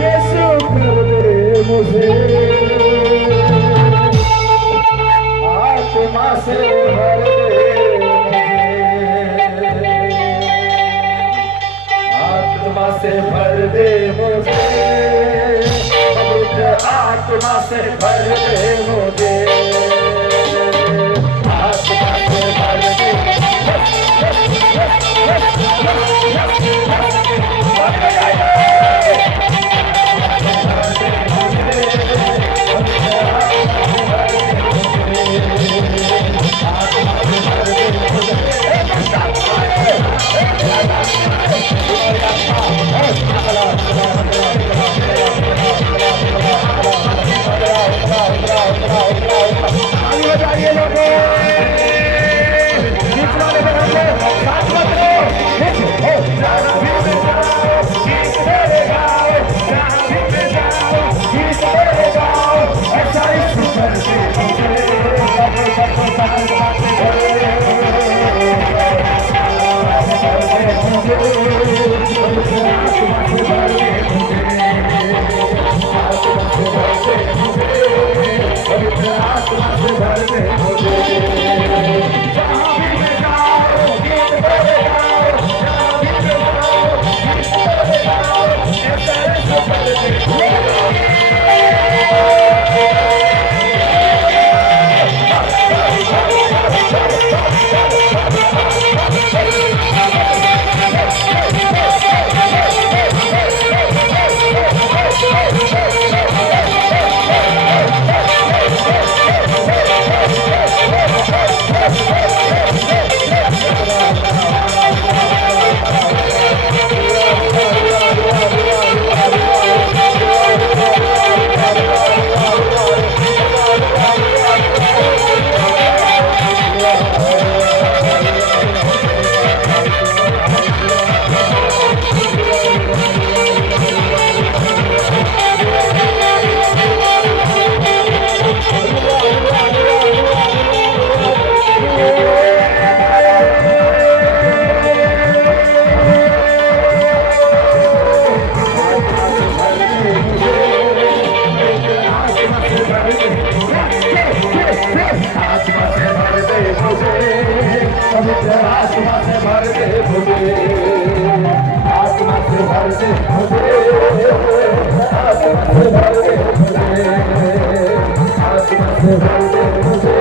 यीशु कर दे मुझे आत्मा से भर दे आत्मा से भर दे मुझे पवित्र आत्मा से भर दे मुझे आत्मा से भर दे आत्मा से भर दे मुझे आत्मा से भर दे मुझे आत्मा से भर दे मुझे आत्मा से भर दे मुझे